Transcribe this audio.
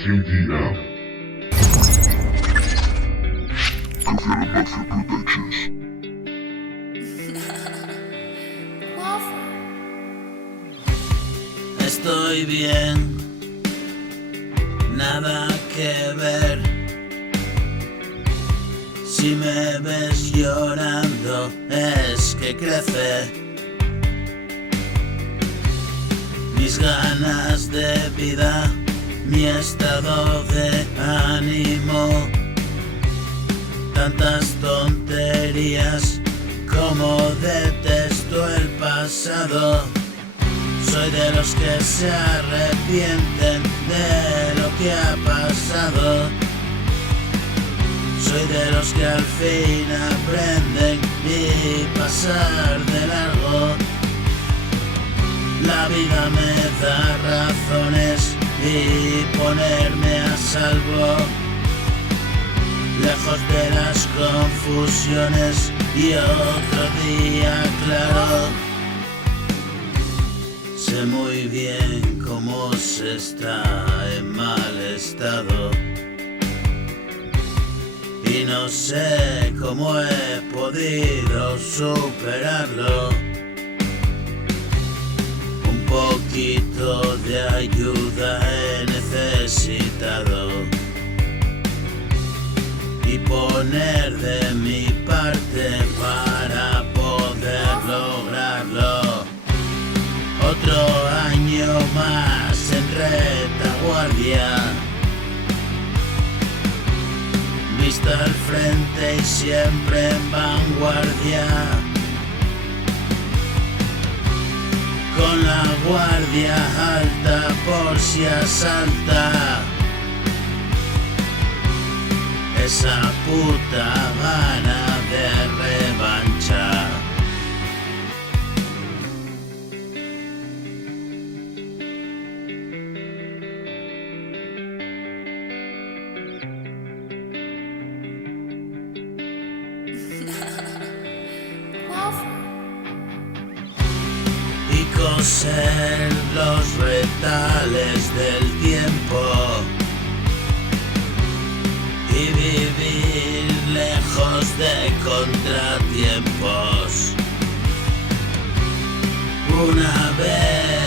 KDM. Confirm Mafia Productions. Estoy bien, nada que ver. Si me ves llorando es que crece mis ganas de vida, mi estado de ánimo. Tantas tonterías como detesto el pasado. Soy de los que se arrepienten de lo que ha pasado. Soy de los que al fin aprenden y pasar de largo. La vida me da razones y ponerme a salvo, lejos de las confusiones y otro día claro. Sé muy bien cómo se está en mal estado y no sé cómo he podido superarlo. Un poquito de ayuda he necesitado y poner de mi parte para poder lograrlo. Otro año más en retaguardia, vista al frente y siempre en vanguardia, con la guardia alta por si asalta esa puta gana de revancha. Y coser los retales del tiempo y vivir lejos de contratiempos. Una vez